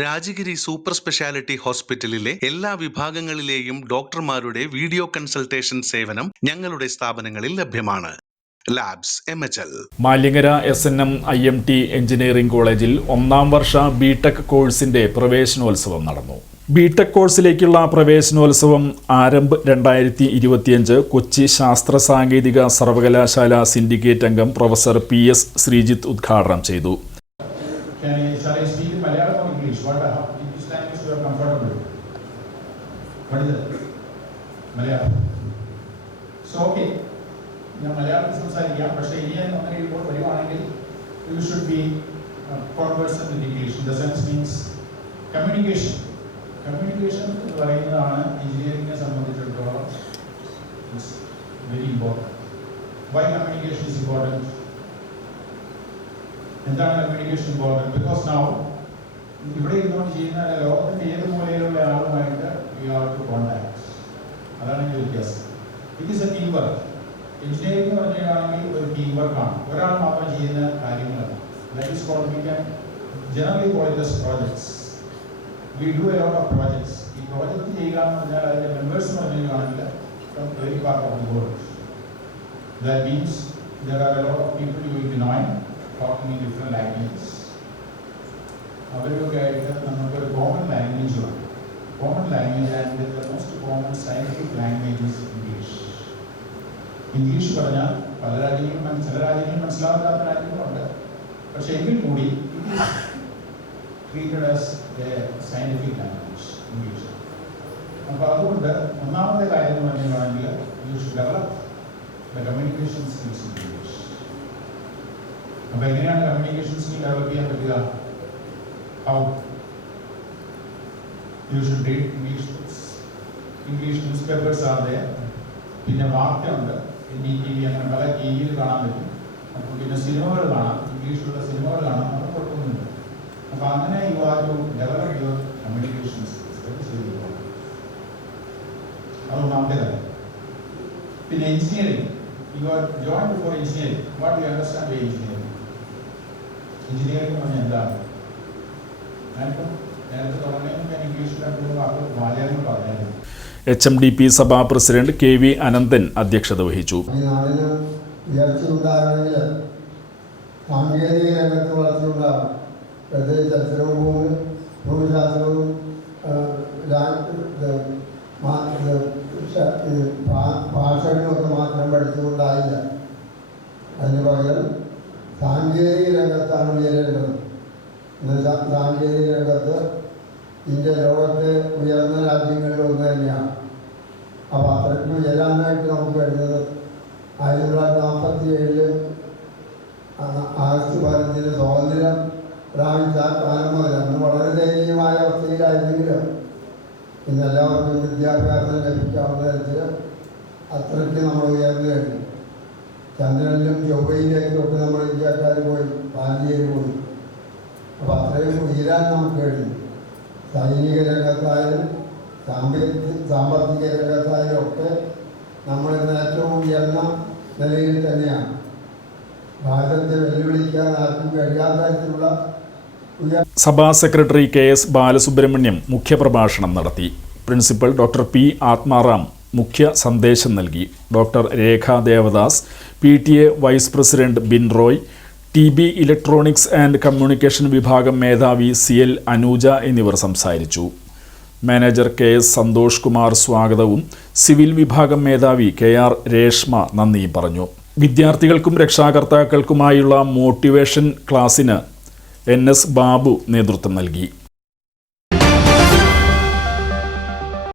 Rajagiri super speciality ഹോസ്പിറ്റലിലെ എല്ലാ വിഭാഗങ്ങളിലെയും ഡോക്ടർമാരുടെ വീഡിയോ കൺസൾട്ടേഷൻ സേവനം ഞങ്ങളുടെ സ്ഥാപനങ്ങളിൽ ലഭ്യമാണ്. Labs M H L. Malingara S N M I M T engineering കോളേജിൽ ഒന്നാം വർഷ ബി ടെക് കോഴ്സിന്റെ പ്രവേശനോത്സവം നടന്നു. ബി ടെക് കോഴ്സിലേക്കുള്ള പ്രവേശനോത്സവം ആരംഭ് രണ്ടായിരത്തി ഇരുപത്തിയഞ്ച് കൊച്ചി ശാസ്ത്ര സാങ്കേതിക സർവകലാശാല സിൻഡിക്കേറ്റ് അംഗം പ്രൊഫസർ പി എസ് ശ്രീജിത്ത് ഉദ്ഘാടനം ചെയ്തു. English? What, how, in which language you are comfortable? What is it? Malayalam so okay ഞാൻ മലയാളത്തിൽ സംസാരിക്കാം പക്ഷേ ഇനി ഞാൻ അങ്ങനെ ഇപ്പോൾ വരുവാണെങ്കിൽ you should be conversion with English in the sense means communication communication എന്ന് പറയുന്നതാണ് എഞ്ചിനീയറിംഗിനെ സംബന്ധിച്ചിടത്തോളം it's very important why communication is important എന്താണ് കമ്മ്യൂണിക്കേഷൻ ഇമ്പോർട്ടൻറ്റ് ബിക്കോസ് നൗ ഇവിടെ ഇരുന്നുകൊണ്ട് ചെയ്യുന്ന ലോകത്തിന്റെ ഏത് മൂലയിലുള്ള ആളുമായിട്ട് യു ഹാവ് ടു കോണ്ടാക്ട് അതാണ് ഇതിന്റെ വ്യത്യാസം it is a team work engineering എന്ന് പറഞ്ഞാണെങ്കിൽ ഒരു ടീം വർക്കാണ് ഒരാൾ മാത്രം ചെയ്യുന്ന കാര്യങ്ങളല്ല that is called we can generally call it as projects we do a lot of projects ഈ പ്രോജക്റ്റ് ചെയ്യുക എന്ന് പറഞ്ഞാൽ അതിന്റെ മെമ്പേഴ്സ് എന്ന് പറഞ്ഞാണെങ്കിൽ from very part of the world that means there are a lot of people you will be knowing talking in different common language and the most common scientific language is English English പറഞ്ഞാൽ പല രാജ്യങ്ങളും മന- ചില രാജ്യങ്ങളിൽ മനസ്സിലാകാത്ത രാജ്യങ്ങളുണ്ട് പക്ഷേ എങ്കിൽ കൂടി treated as a scientific language English അപ്പോൾ അതുകൊണ്ട് ഒന്നാമത്തെ കാര്യം എന്ന് പറയുകയാണെങ്കിൽ you should develop the communication skills in English അപ്പൊ എങ്ങനെയാണ് കമ്മ്യൂണിക്കേഷൻ സ്കിൽ ഡെവലപ്പ് ചെയ്യാൻ പറ്റുക how you should read English English news papers ആണ് പിന്നെ വാർത്തയുണ്ട് ഡി ടി വി അങ്ങനെ പല ടി വിയിൽ കാണാൻ പറ്റും അപ്പോൾ പിന്നെ സിനിമകൾ കാണാം ഇംഗ്ലീഷിലുള്ള സിനിമകൾ കാണാം അത് കുഴപ്പമൊന്നുമില്ല അപ്പോൾ അങ്ങനെ you are to develop your communication skills അത് ഒന്നാമത്തെ കാര്യം പിന്നെ engineering you are join for engineering what you understand by engineering engineering എന്ന് പറഞ്ഞാൽ എന്താണ് ഞാനിപ്പം എച്ച് എം ഡി പി സഭാ പ്രസിഡന്റ് കെ വി അനന്തൻ അധ്യക്ഷത വഹിച്ചു. രംഗത്ത് പ്രത്യേകിച്ച് ചരിത്രവും ഭൂമി ഭൂമിശാസ്ത്രവും ഭാഷകളുമൊക്കെ മാത്രം പഠിച്ചുകൊണ്ടായില്ല അതിന് പകരം സാങ്കേതിക രംഗത്താണ് ഉയരേണ്ടത്. സാങ്കേതിക രംഗത്ത് ഇന്ത്യ ലോകത്തെ ഉയർന്ന രാജ്യങ്ങളിൽ ഒന്ന് തന്നെയാണ്. അപ്പോൾ അത്രയ്ക്കും ഉയരാനായിട്ട് നമുക്ക് വരുന്നത്? ആയിരത്തി തൊള്ളായിരത്തി നാൽപ്പത്തി ഏഴിൽ ആഗസ്റ്റ് പതിനഞ്ചിന് സ്വാതന്ത്ര്യം പ്രാപിച്ച കാലം മുതൽ അന്ന് വളരെ ദയനീയമായ അവസ്ഥയിലായിരുന്നെങ്കിലും ഇന്ന് എല്ലാവർക്കും വിദ്യാഭ്യാസം ലഭിക്കാവുന്ന തരത്തിൽ അത്രയ്ക്ക് നമ്മൾ ഉയർന്നു കഴിഞ്ഞു. ചന്ദ്രനിലും ചൊവ്വയിലേക്കും ഒക്കെ നമ്മൾ ഇന്ത്യക്കാർ പോയി ഭാരതീയർ പോയി. അപ്പോൾ അത്രയും ഉയരാൻ നമുക്ക് കഴിഞ്ഞു. സൈനിക രംഗത്തായാലും സാമ്പത്തിക സാമ്പത്തിക രംഗത്തായാലും ഒക്കെ നമ്മൾ ഇന്ന് ഏറ്റവും ഉയർന്ന നിലയിൽ തന്നെയാണ്. ഭാരതത്തെ വെല്ലുവിളിക്കാൻ ആർക്കും കഴിയാത്ത സഭാ സെക്രട്ടറി കെ എസ് ബാലസുബ്രഹ്മണ്യം മുഖ്യപ്രഭാഷണം നടത്തി. പ്രിൻസിപ്പൽ ഡോക്ടർ പി ആത്മാറാം മുഖ്യ സന്ദേശം നൽകി. Doctor Rekha Devadas P T A vice president Bin Roy T B electronics and communication വിഭാഗം മേധാവി സി എൽ അനൂജ എന്നിവർ സംസാരിച്ചു. Manager K S Santhosh Kumar സ്വാഗതവും സിവിൽ വിഭാഗം മേധാവി കെ ആർ രേഷ്മ നന്ദിയും പറഞ്ഞു. വിദ്യാർത്ഥികൾക്കും രക്ഷാകർത്താക്കൾക്കുമായുള്ള മോട്ടിവേഷൻ ക്ലാസ്സിന് എൻ എസ് ബാബു നേതൃത്വം നൽകി.